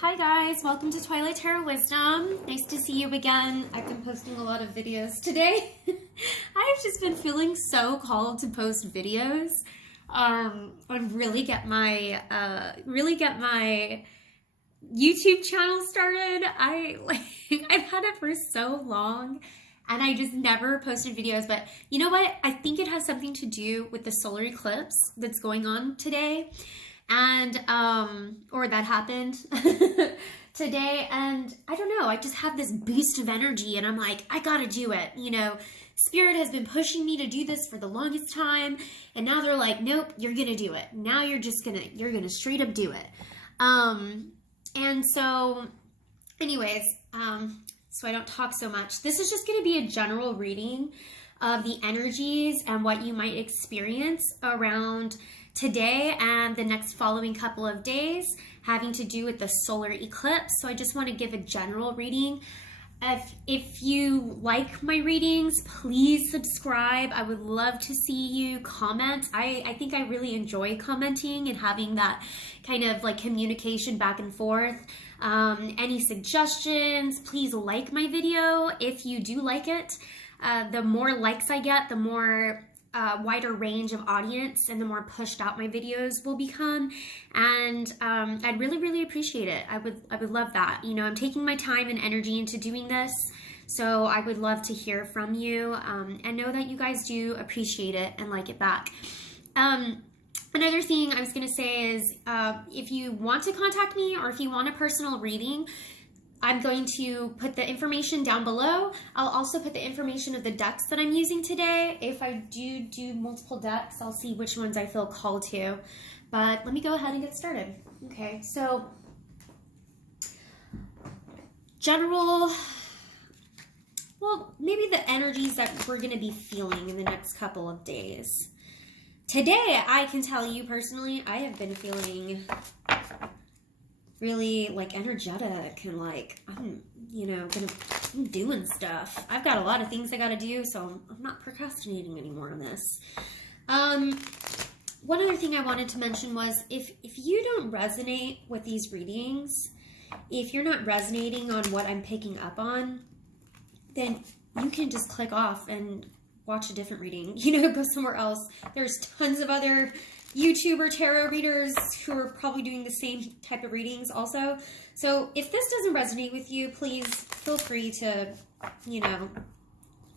Hi guys, welcome to Twilight Tarot Wisdom. Nice to see you again. I've been posting a lot of videos today. I've just been feeling so called to post videos and really get my YouTube channel started. I've had it for so long and I just never posted videos, but you know what? I think it has something to do with the solar eclipse that's going on today. And, or that happened today. And I don't know, I just have this boost of energy and I'm like, I gotta do it. You know, Spirit has been pushing me to do this for the longest time. And now they're like, nope, you're gonna do it. Now you're gonna straight up do it. And so anyways, so I don't talk so much. This is just gonna be a general reading of the energies and what you might experience around today and the next following couple of days having to do with the solar eclipse. So I just want to give a general reading. If you like my readings, please subscribe. I would love to see you comment. I think I really enjoy commenting and having that kind of like communication back and forth. Any suggestions, please like my video if you do like it. The more likes I get, the more wider range of audience and the more pushed out my videos will become, and I'd really appreciate it. I would love that. You know, I'm taking my time and energy into doing this, so I would love to hear from you and know that you guys do appreciate it and like it back. Another thing I was gonna say is if you want to contact me or if you want a personal reading, I'm going to put the information down below. I'll also put the information of the decks that I'm using today. If I do multiple decks, I'll see which ones I feel called to. But let me go ahead and get started. Okay, so general, well, maybe the energies that we're gonna be feeling in the next couple of days. Today, I can tell you personally, I have been feeling really like energetic and like I'm doing stuff. I've got a lot of things I gotta do, so I'm not procrastinating anymore on this. One other thing I wanted to mention was if you don't resonate with these readings, if you're not resonating on what I'm picking up on, then you can just click off and watch a different reading. You know, go somewhere else. There's tons of other YouTuber tarot readers who are probably doing the same type of readings also. So if this doesn't resonate with you, please feel free to, you know,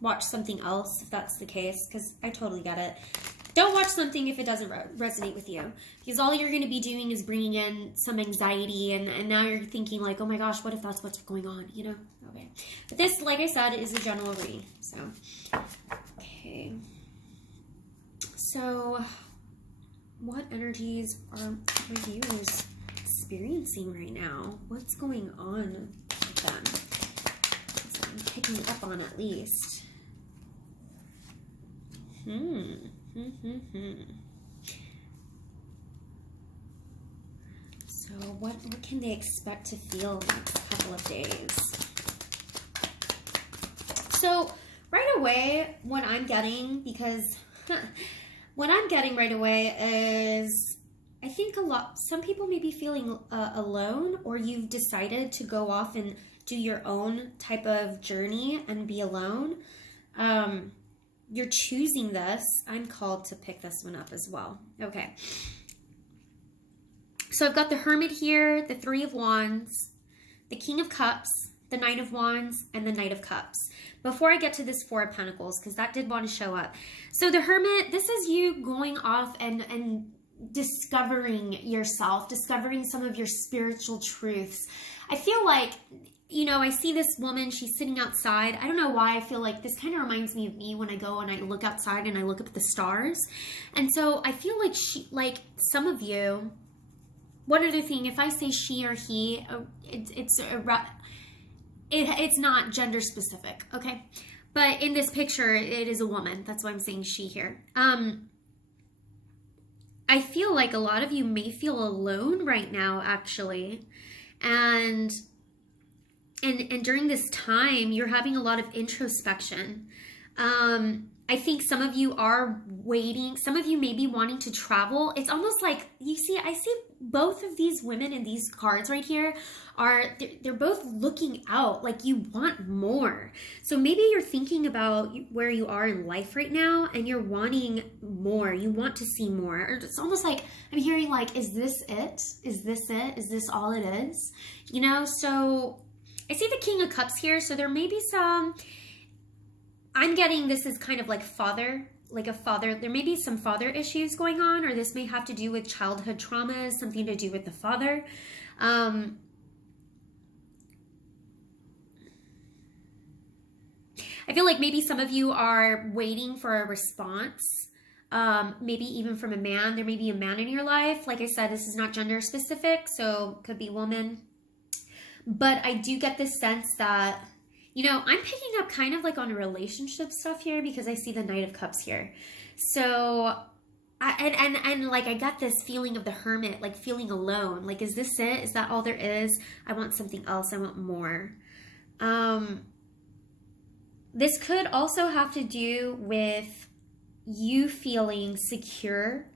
watch something else if that's the case, because I totally get it. Don't watch something if it doesn't resonate with you, because all you're going to be doing is bringing in some anxiety, and now you're thinking like, oh my gosh, what if that's what's going on, you know? Okay. But this, like I said, is a general reading. So, okay. So what energies are viewers experiencing right now? What's going on with them? So I'm picking up on at least. So what can they expect to feel the next couple of days? So right away, what I'm getting, because what I'm getting right away is, I think some people may be feeling alone, or you've decided to go off and do your own type of journey and be alone. You're choosing this. I'm called to pick this one up as well. Okay. So I've got the Hermit here, the Three of Wands, the King of Cups, the Knight of Wands, and the Knight of Cups. Before I get to this Four of Pentacles, because that did want to show up. So the Hermit, this is you going off and discovering yourself, discovering some of your spiritual truths. I feel like, you know, I see this woman, she's sitting outside. I don't know why I feel like this kind of reminds me of me when I go and I look outside and I look up at the stars. And so I feel like some of you, one other thing, if I say she or he, it's not gender specific, okay? But in this picture, it is a woman. That's why I'm saying she here. I feel like a lot of you may feel alone right now, actually. And during this time, you're having a lot of introspection. I think some of you are waiting. Some of you may be wanting to travel. It's almost like, I see both of these women in these cards right here they're both looking out, like you want more. So maybe you're thinking about where you are in life right now and you're wanting more. You want to see more. Or it's almost like I'm hearing like, is this it? Is this it? Is this all it is? You know, so I see the King of Cups here. So there may be some, I'm getting this is kind of like father, like a father. There may be some father issues going on, or this may have to do with childhood traumas, something to do with the father. I feel like maybe some of you are waiting for a response, maybe even from a man. There may be a man in your life. Like I said, this is not gender specific, so could be woman. But I do get this sense that, you know, I'm picking up kind of like on relationship stuff here because I see the Knight of Cups here. So, and like I got this feeling of the Hermit, like feeling alone. Like, is this it? Is that all there is? I want something else. I want more. This could also have to do with you feeling secure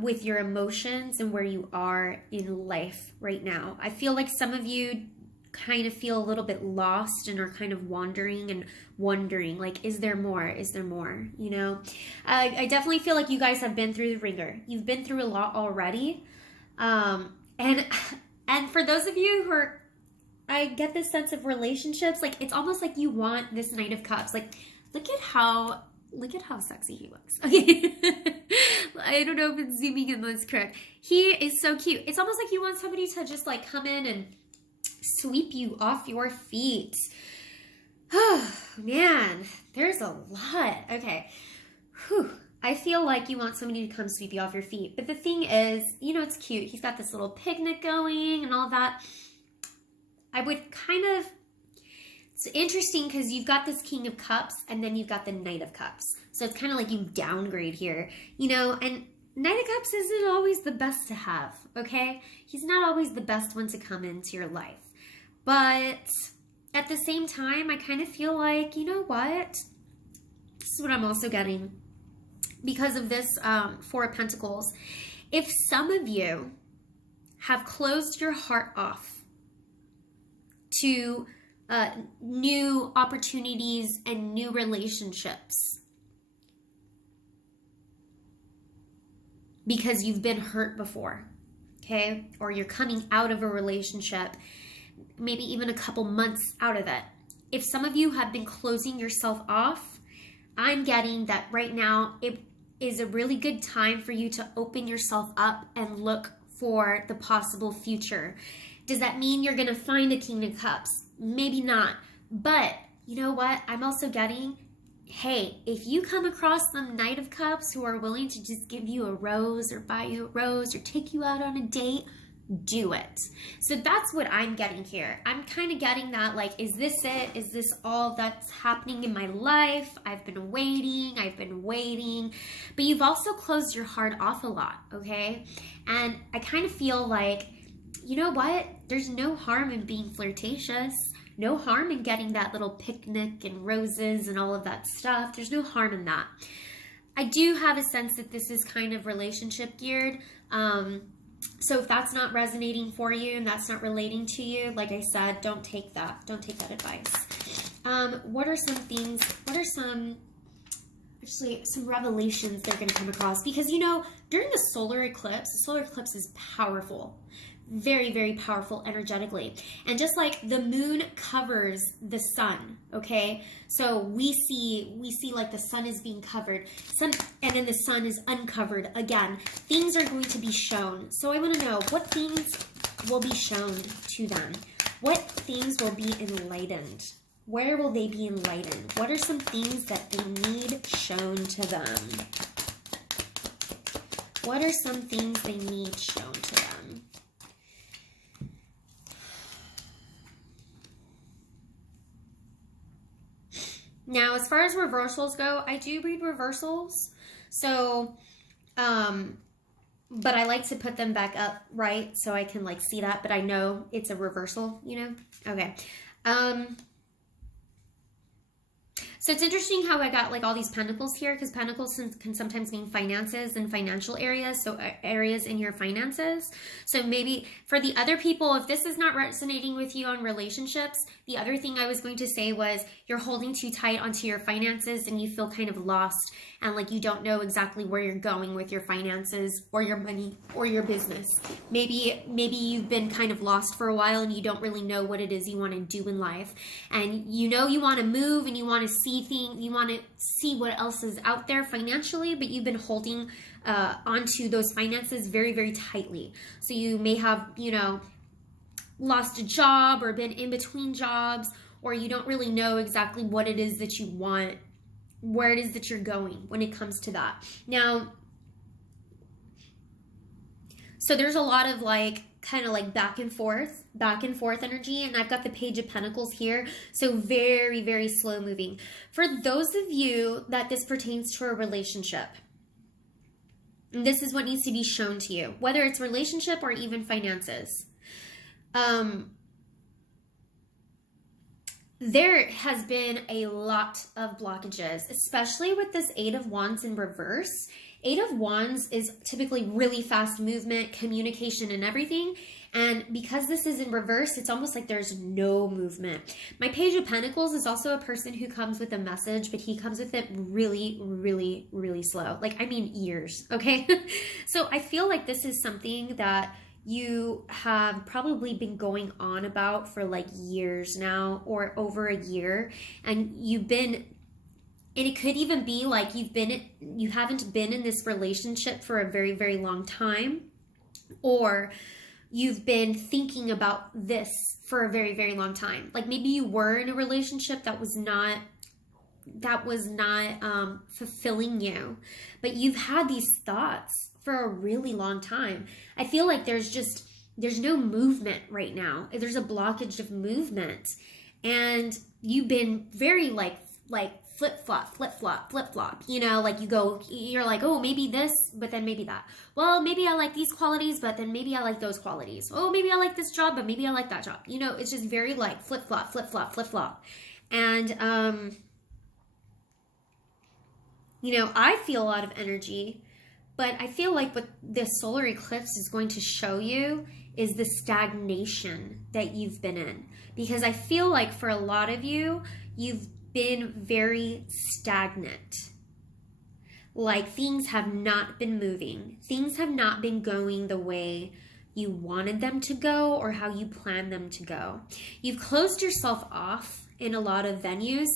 with your emotions and where you are in life right now. I feel like some of you kind of feel a little bit lost and are kind of wandering and wondering, like, is there more? Is there more? You know, I definitely feel like you guys have been through the ringer. You've been through a lot already. And for those of you who are, I get this sense of relationships, like it's almost like you want this Knight of Cups. Like, look at how sexy he looks. Okay. I don't know if it's zooming in that's correct. He is so cute. It's almost like you want somebody to just like come in and sweep you off your feet. Oh man, there's a lot. Okay. Whew. I feel like you want somebody to come sweep you off your feet. But the thing is, you know, it's cute. He's got this little picnic going and all that. I would kind of, it's interesting because you've got this King of Cups and then you've got the Knight of Cups. So it's kind of like you downgrade here, you know, and Knight of Cups isn't always the best to have, okay? He's not always the best one to come into your life. But at the same time, I kind of feel like, you know what? This is what I'm also getting because of this Four of Pentacles. If some of you have closed your heart off to new opportunities and new relationships because you've been hurt before, okay? Or you're coming out of a relationship, maybe even a couple months out of it. If some of you have been closing yourself off, I'm getting that right now it is a really good time for you to open yourself up and look for the possible future. Does that mean you're going to find a King of Cups? Maybe not. But you know what? I'm also getting, hey, if you come across some Knight of Cups who are willing to just give you a rose or buy you a rose or take you out on a date, do it. So that's what I'm getting here. I'm kind of getting that, like, is this it? Is this all that's happening in my life? I've been waiting. But you've also closed your heart off a lot, okay? And I kind of feel like, you know what? There's no harm in being flirtatious. No harm in getting that little picnic and roses and all of that stuff. There's no harm in that. I do have a sense that this is kind of relationship geared. So if that's not resonating for you and that's not relating to you, like I said, don't take that. Don't take that advice. What are some things, some revelations they're going to come across? Because, you know, during the solar eclipse is powerful. Very, very powerful energetically. And just like the moon covers the sun, okay? So we see like the sun is being covered, and then the sun is uncovered again. Things are going to be shown. So I want to know, what things will be shown to them? What things will be enlightened? Where will they be enlightened? What are some things that they need shown to them? What are some things they need shown to them? Now, as far as reversals go, I do read reversals. So, but I like to put them back up, right? So I can like see that, but I know it's a reversal, you know? Okay. So it's interesting how I got like all these pentacles here, because pentacles can sometimes mean finances and financial areas, so areas in your finances. So maybe for the other people, if this is not resonating with you on relationships, the other thing I was going to say was you're holding too tight onto your finances and you feel kind of lost and like you don't know exactly where you're going with your finances or your money or your business. Maybe you've been kind of lost for a while and you don't really know what it is you want to do in life. And you know you want to move and you want to see things, you want to see what else is out there financially, but you've been holding onto those finances very, very tightly. So you may have, you know, lost a job or been in between jobs, or you don't really know exactly what it is that you want, where it is that you're going when it comes to that. Now, so there's a lot of like kind of like back and forth energy, and I've got the Page of Pentacles here, so very, very slow moving. For those of you that this pertains to a relationship, this is what needs to be shown to you, whether it's relationship or even finances. There has been a lot of blockages, especially with this Eight of Wands in reverse. Eight of Wands is typically really fast movement, communication, and everything. And because this is in reverse, it's almost like there's no movement. My Page of Pentacles is also a person who comes with a message, but he comes with it really, really, really slow. Like, I mean, years, okay? So I feel like this is something that you have probably been going on about for like years now, or over a year, and and it could even be like you haven't been in this relationship for a very, very long time, or you've been thinking about this for a very, very long time. Like maybe you were in a relationship that was not fulfilling you, but you've had these thoughts for a really long time. I feel like there's no movement right now. There's a blockage of movement, and you've been very like flip-flop, you know, like you're like, oh, maybe this, but then maybe that. Well, maybe I like these qualities, but then maybe I like those qualities. Oh, maybe I like this job, but maybe I like that job. You know, it's just very like flip-flop. And, you know, I feel a lot of energy, but I feel like what this solar eclipse is going to show you is the stagnation that you've been in. Because I feel like for a lot of you, you've been very stagnant. Like things have not been moving. Things have not been going the way you wanted them to go or how you planned them to go. You've closed yourself off in a lot of venues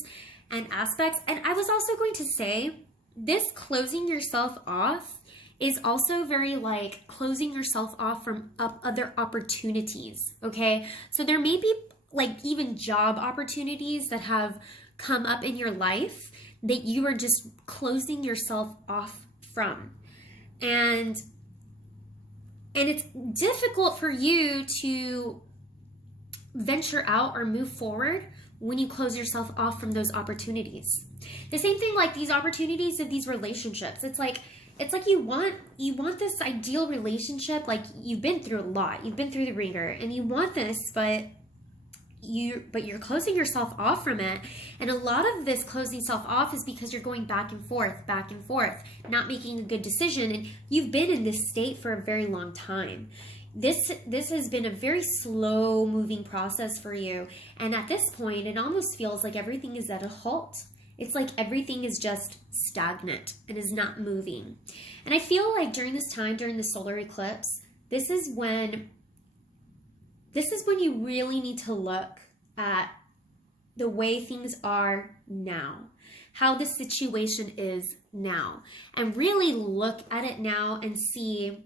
and aspects. And I was also going to say, this closing yourself off is also very like closing yourself off from other opportunities, okay? So there may be like even job opportunities that have come up in your life that you are just closing yourself off from. And it's difficult for you to venture out or move forward when you close yourself off from those opportunities. The same thing like these opportunities of these relationships. It's like you want this ideal relationship, like you've been through a lot, you've been through the ringer, and you want this, but you're closing yourself off from it. And a lot of this closing self off is because you're going back and forth, not making a good decision, and you've been in this state for a very long time. This has been a very slow moving process for you, and at this point it almost feels like everything is at a halt. It's like everything is just stagnant and is not moving. And I feel like during this time, during the solar eclipse, this is when you really need to look at the way things are now, how the situation is now, and really look at it now and see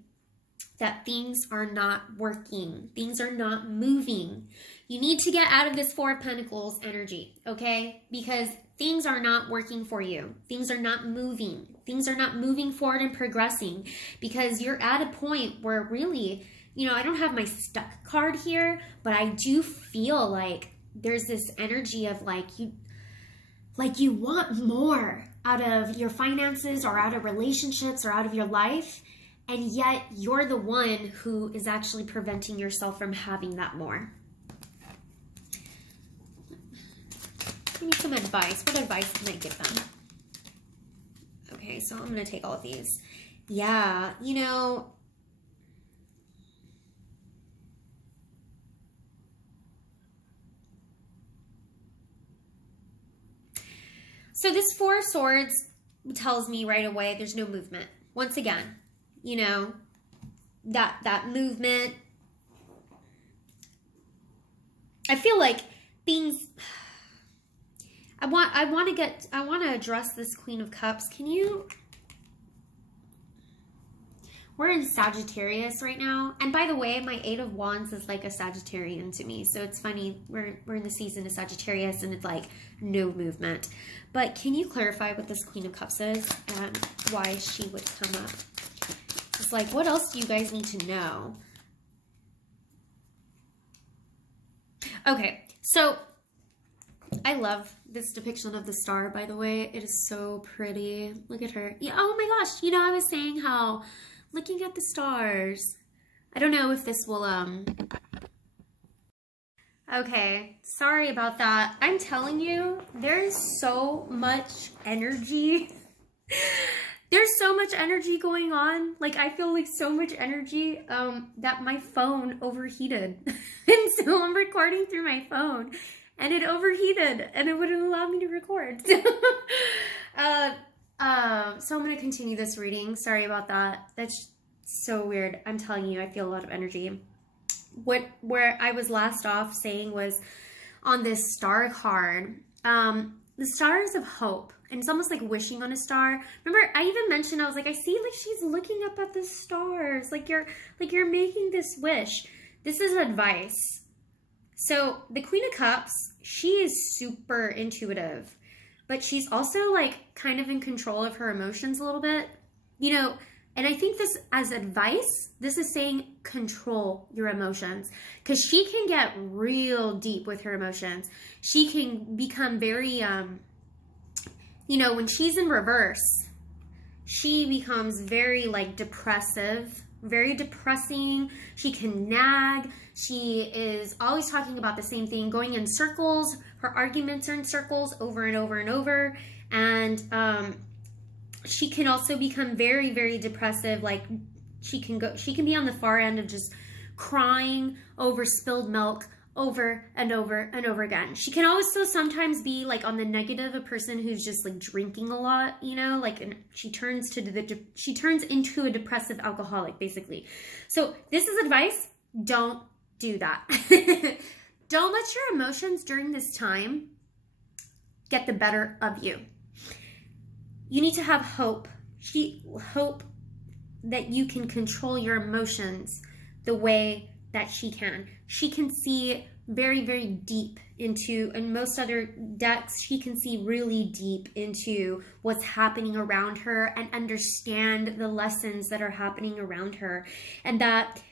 that things are not working. Things are not moving. You need to get out of this Four of Pentacles energy, okay? Because things are not working for you. Things are not moving. Things are not moving forward and progressing, because you're at a point where really, you know, I don't have my stuck card here, but I do feel like there's this energy of like you want more out of your finances or out of relationships or out of your life, and yet you're the one who is actually preventing yourself from having that more. asking me some advice. What advice can I give them? Okay, so I'm going to take all of these. Yeah, you know, so this Four of Swords tells me right away there's no movement. Once again, you know, that movement. I feel like things, I want to address this Queen of Cups. Can you, we're in Sagittarius right now. And by the way, my Eight of Wands is like a Sagittarian to me. So it's funny, we're in the season of Sagittarius and it's like no movement. But can you clarify what this Queen of Cups is and why she would come up? It's like, what else do you guys need to know? Okay, so I love this depiction of the star, by the way. It is so pretty. Look at her. Yeah, oh my gosh, you know, I was saying how looking at the stars. I don't know if this will, okay, sorry about that. I'm telling you, there's so much energy. There's so much energy going on. Like, I feel like so much energy that my phone overheated. And so I'm recording through my phone and it overheated and it wouldn't allow me to record. So I'm going to continue this reading. Sorry about that. That's so weird. I'm telling you, I feel a lot of energy. Where I was last off saying was on this star card, the stars of hope. And it's almost like wishing on a star. Remember, I even mentioned, I was like, I see like she's looking up at the stars. Like you're making this wish. This is advice. So the Queen of Cups, she is super intuitive, but she's also like kind of in control of her emotions a little bit, you know, and I think this as advice, this is saying control your emotions because she can get real deep with her emotions. She can become very, you know, when she's in reverse, she becomes very like depressive, very depressing. She can nag. She is always talking about the same thing, going in circles. Her arguments are in circles over and over and over. And she can also become very, very depressive. Like she can be on the far end of just crying over spilled milk over and over and over again. She can also sometimes be like on the negative, a person who's just like drinking a lot, you know, like, and she turns into a depressive alcoholic basically. So this is advice. Don't do that. Don't let your emotions during this time get the better of you. You need to have hope. Hope that you can control your emotions the way that she can. She can see very, very deep into, and most other decks, she can see really deep into what's happening around her and understand the lessons that are happening around her. And that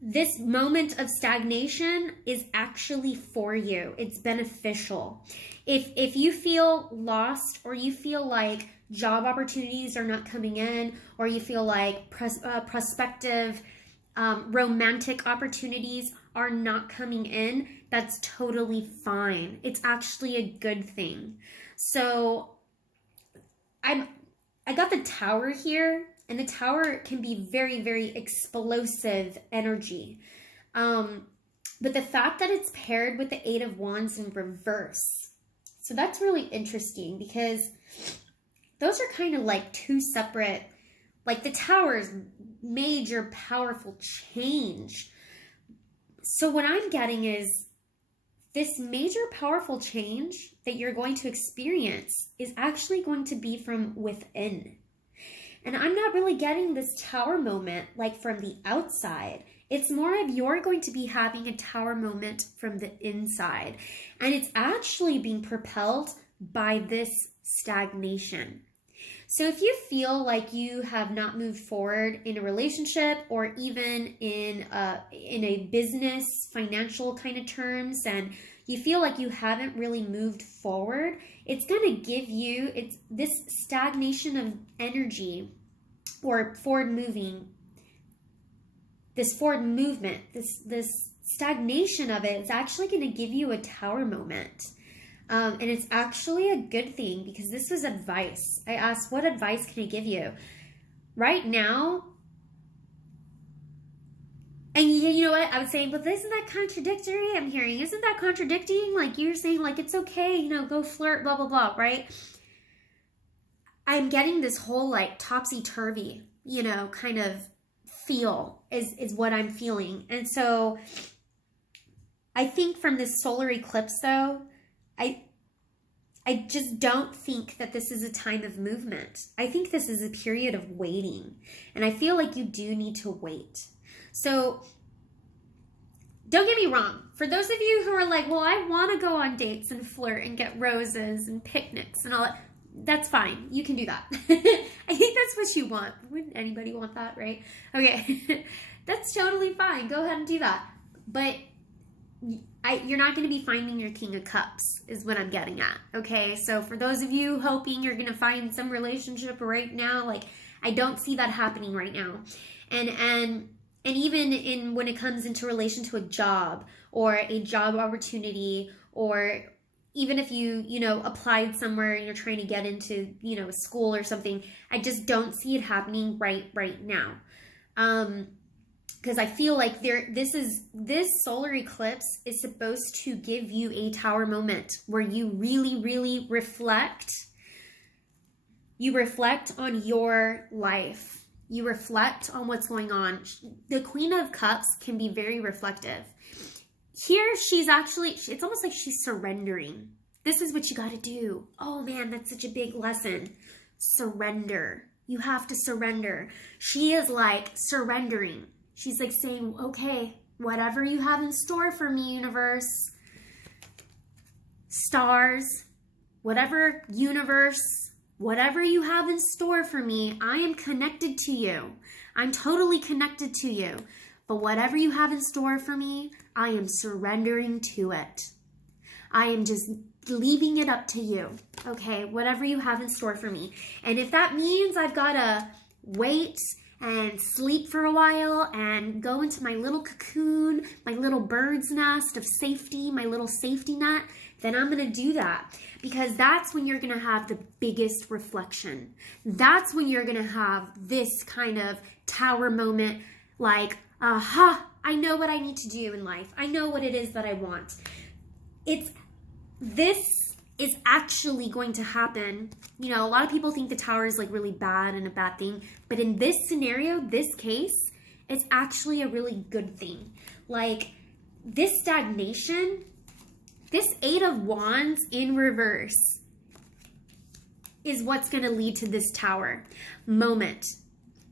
this moment of stagnation is actually for you. It's beneficial. If you feel lost or you feel like job opportunities are not coming in, or you feel like prospective romantic opportunities are not coming in, that's totally fine. It's actually a good thing. So I got the Tower here, and the Tower can be very, very explosive energy. But the fact that it's paired with the Eight of Wands in reverse, so that's really interesting because those are kind of like two separate, like the Tower's major powerful change. So what I'm getting is this major powerful change that you're going to experience is actually going to be from within. And I'm not really getting this Tower moment like from the outside. It's more of you're going to be having a Tower moment from the inside. And it's actually being propelled by this stagnation. So if you feel like you have not moved forward in a relationship or even in a business, financial kind of terms, and you feel like you haven't really moved forward, it's going to give you, it's this stagnation of energy or forward moving, this forward movement, this stagnation of it is actually going to give you a Tower moment. And it's actually a good thing because this is advice. I asked, what advice can I give you? Right now, and you know what? I was saying, but isn't that contradictory? I'm hearing, isn't that contradicting? Like you're saying, like, it's okay, you know, go flirt, blah, blah, blah, right? I'm getting this whole like topsy-turvy, you know, kind of feel is what I'm feeling. And so I think from this solar eclipse though, I just don't think that this is a time of movement. I think this is a period of waiting. And I feel like you do need to wait. So don't get me wrong. For those of you who are like, well, I want to go on dates and flirt and get roses and picnics and all that, that's fine. You can do that. I think that's what you want. Wouldn't anybody want that, right? Okay. That's totally fine. Go ahead and do that. But you're not going to be finding your King of Cups is what I'm getting at. Okay. So for those of you hoping you're going to find some relationship right now, like I don't see that happening right now. And even in when it comes into relation to a job or a job opportunity, or even if you know, applied somewhere and you're trying to get into, you know, a school or something, I just don't see it happening right now. Because I feel like this solar eclipse is supposed to give you a tower moment where you really reflect. You reflect on your life. You reflect on what's going on. The Queen of Cups can be very reflective. Here, she's actually, it's almost like she's surrendering. This is what you got to do. Oh man, that's such a big lesson. Surrender. You have to surrender. She is like surrendering. She's like saying, okay, whatever you have in store for me, universe, stars, whatever universe, whatever you have in store for me, I am connected to you. I'm totally connected to you. But whatever you have in store for me, I am surrendering to it. I am just leaving it up to you. Okay, whatever you have in store for me. And if that means I've got to wait and sleep for a while and go into my little cocoon, my little bird's nest of safety, my little safety net, then I'm going to do that. Because that's when you're going to have the biggest reflection. That's when you're going to have this kind of tower moment, like, aha, I know what I need to do in life. I know what it is that I want. This is actually going to happen. You know, a lot of people think the tower is like really bad and a bad thing, but in this scenario, this case, it's actually a really good thing. Like this stagnation, this 8 of Wands in reverse is what's going to lead to this tower moment.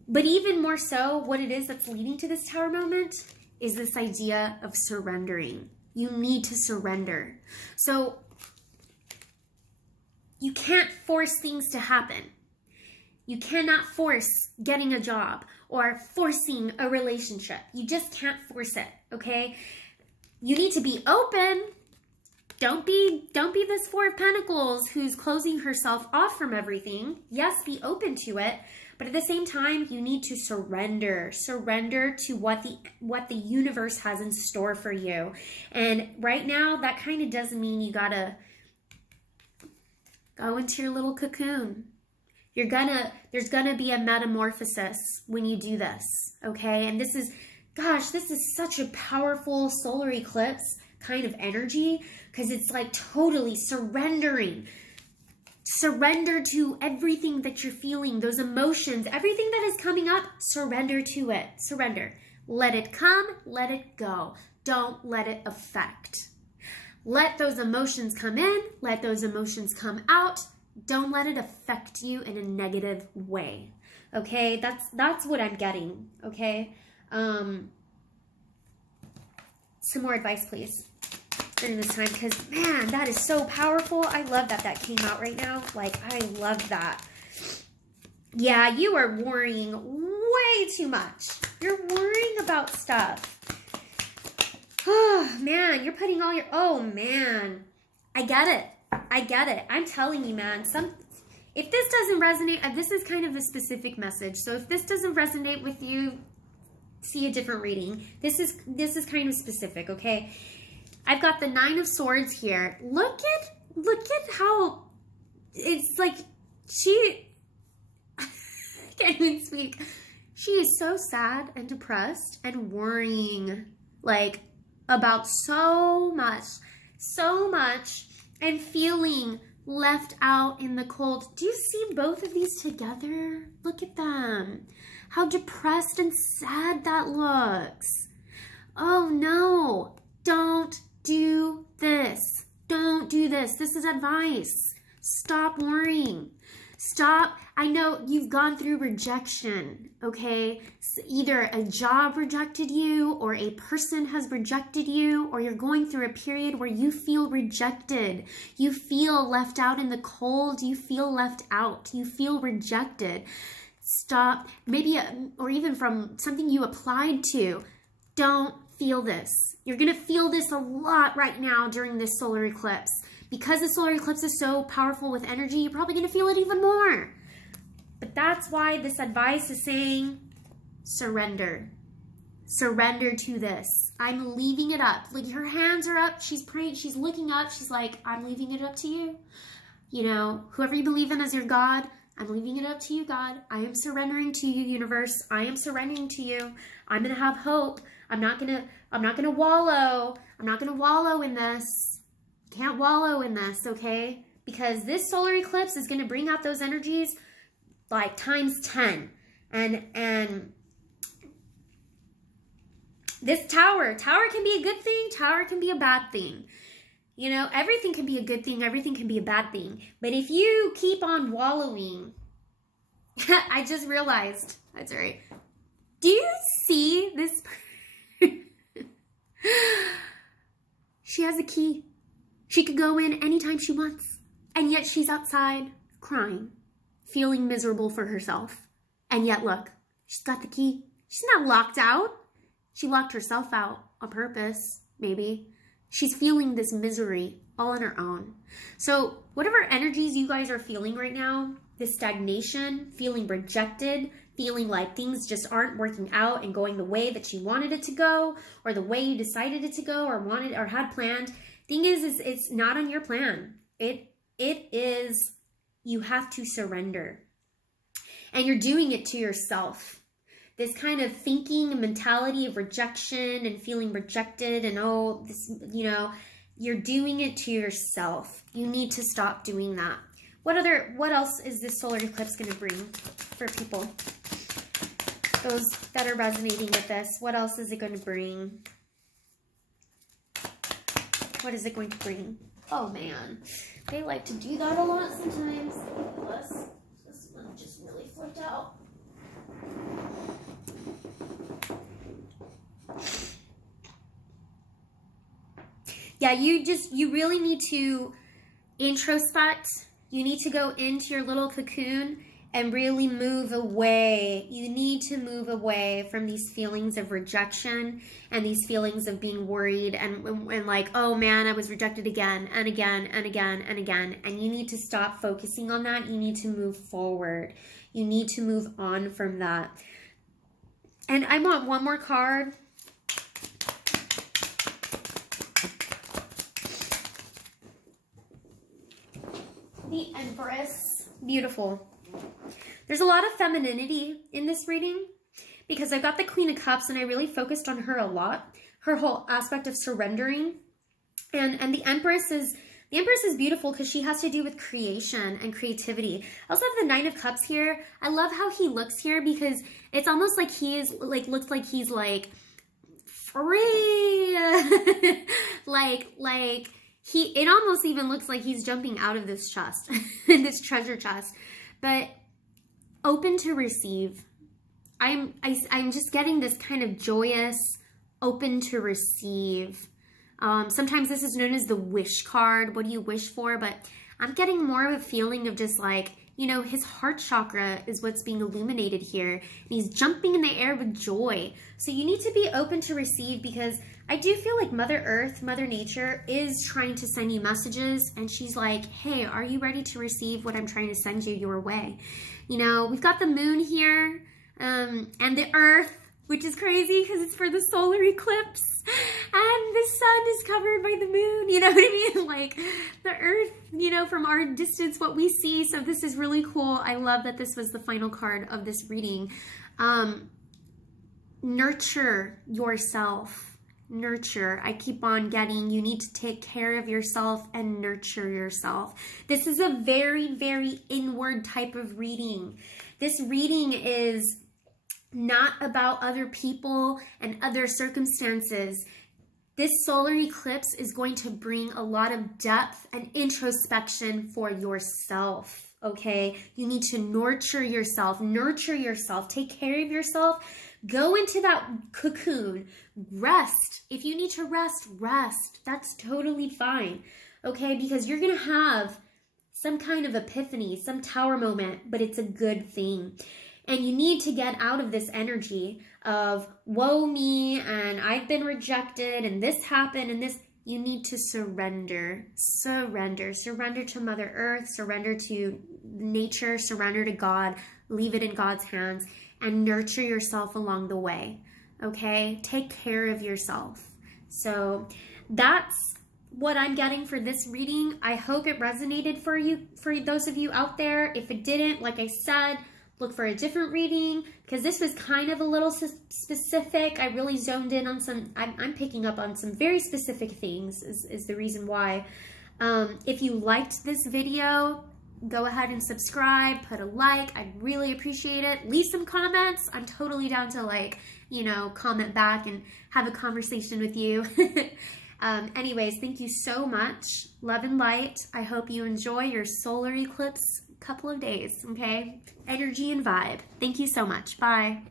But even more so, what it is that's leading to this tower moment is this idea of surrendering. You need to surrender. So you can't force things to happen. You cannot force getting a job or forcing a relationship. You just can't force it, okay? You need to be open. Don't be this 4 of Pentacles who's closing herself off from everything. Yes, be open to it. But at the same time, you need to surrender. Surrender to what the universe has in store for you. And right now, that kind of doesn't mean you gotta go into your little cocoon. There's gonna be a metamorphosis when you do this, okay? And this is such a powerful solar eclipse kind of energy because it's like totally surrendering. Surrender to everything that you're feeling, those emotions, everything that is coming up, surrender to it. Surrender. Let it come, let it go. Don't let it affect. Let those emotions come in, let those emotions come out. Don't let it affect you in a negative way. Okay? That's what I'm getting. Okay? Some more advice, please, during this time, because man, that is so powerful. I love that came out right now. Like, I love that. Yeah, you are worrying way too much. You're worrying about stuff. Oh man, you're putting all your, oh man, I get it. I'm telling you, man, if this doesn't resonate, this is kind of a specific message. So if this doesn't resonate with you, see a different reading. This is kind of specific, okay? I've got the 9 of Swords here. Look at look at how it's like she I can't even speak. She is so sad and depressed and worrying like about so much and feeling left out in the cold. Do you see both of these together? Look at them. How depressed and sad that looks. Oh no, don't do this. Don't do this. This is advice. Stop worrying. Stop. I know you've gone through rejection, okay? Either a job rejected you, or a person has rejected you, or you're going through a period where you feel rejected. You feel left out in the cold. You feel left out. You feel rejected. Stop. Maybe, or even from something you applied to. Don't feel this. You're going to feel this a lot right now during this solar eclipse. Because the solar eclipse is so powerful with energy, you're probably going to feel it even more. But that's why this advice is saying, surrender. Surrender to this. I'm leaving it up. Like, her hands are up. She's praying. She's looking up. She's like, I'm leaving it up to you. You know, whoever you believe in as your God, I'm leaving it up to you, God. I am surrendering to you, universe. I am surrendering to you. I'm going to have hope. I'm not going to wallow. I'm not going to wallow in this. Can't wallow in this, okay? Because this solar eclipse is going to bring out those energies like times 10. And this tower can be a good thing, tower can be a bad thing. You know, everything can be a good thing, everything can be a bad thing. But if you keep on wallowing, I just realized, that's right. Do you see this? She has a key. She could go in anytime she wants. And yet she's outside crying, feeling miserable for herself. And yet look, she's got the key. She's not locked out. She locked herself out on purpose, maybe. She's feeling this misery all on her own. So whatever energies you guys are feeling right now, this stagnation, feeling rejected, feeling like things just aren't working out and going the way that you wanted it to go, or the way you decided it to go, or wanted or had planned. Thing is it's not on your plan. It is, you have to surrender. And you're doing it to yourself. This kind of thinking and mentality of rejection and feeling rejected and, oh, this, you know, you're doing it to yourself. You need to stop doing that. What else is this solar eclipse going to bring for people? Those that are resonating with this, what else is it going to bring? What is it going to bring? Oh man, they like to do that a lot sometimes. Plus, this one just really flipped out. Yeah, you really need to introspect. You need to go into your little cocoon and really move away. You need to move away from these feelings of rejection and these feelings of being worried and like, oh man, I was rejected again and again and again and again. And you need to stop focusing on that. You need to move forward. You need to move on from that. And I want one more card. The Empress. Beautiful. There's a lot of femininity in this reading because I've got the Queen of Cups and I really focused on her a lot. Her whole aspect of surrendering. And the Empress is beautiful because she has to do with creation and creativity. I also have the Nine of Cups here. I love how he looks here because it's almost like he is like, looks like he's like free. like it almost even looks like he's jumping out of this chest, this treasure chest. But open to receive. I'm just getting this kind of joyous, open to receive. Sometimes this is known as the wish card. What do you wish for? But I'm getting more of a feeling of just like, you know, his heart chakra is what's being illuminated here. And he's jumping in the air with joy. So you need to be open to receive because I do feel like Mother Earth, Mother Nature is trying to send you messages. And she's like, hey, are you ready to receive what I'm trying to send you your way? You know, we've got the moon here and the earth. which is crazy because it's for the solar eclipse and the sun is covered by the moon, you know what I mean? Like the earth, you know, from our distance, what we see. So this is really cool. I love that this was the final card of this reading. Nurture yourself. Nurture. I keep on getting, you need to take care of yourself and nurture yourself. This is a very, very inward type of reading. This reading is not about other people and other circumstances. This solar eclipse is going to bring a lot of depth and introspection for yourself, okay? You need to nurture yourself, take care of yourself, go into that cocoon, rest. If you need to rest, rest. That's totally fine, okay? Because you're gonna have some kind of epiphany, some tower moment, but it's a good thing. And you need to get out of this energy of woe me and I've been rejected and this happened and this. You need to surrender. Surrender to Mother Earth, surrender to nature, surrender to God, leave it in God's hands and nurture yourself along the way, okay? Take care of yourself. So that's what I'm getting for this reading. I hope it resonated for you, for those of you out there. If it didn't, like I said, look for a different reading because this was kind of a little specific. I really zoned in on some, I'm picking up on some very specific things is the reason why. If you liked this video, go ahead and subscribe, put a like. I'd really appreciate it. Leave some comments. I'm totally down to, like, you know, comment back and have a conversation with you. Anyways, thank you so much. Love and light. I hope you enjoy your solar eclipse couple of days, okay? Energy and vibe. Thank you so much. Bye.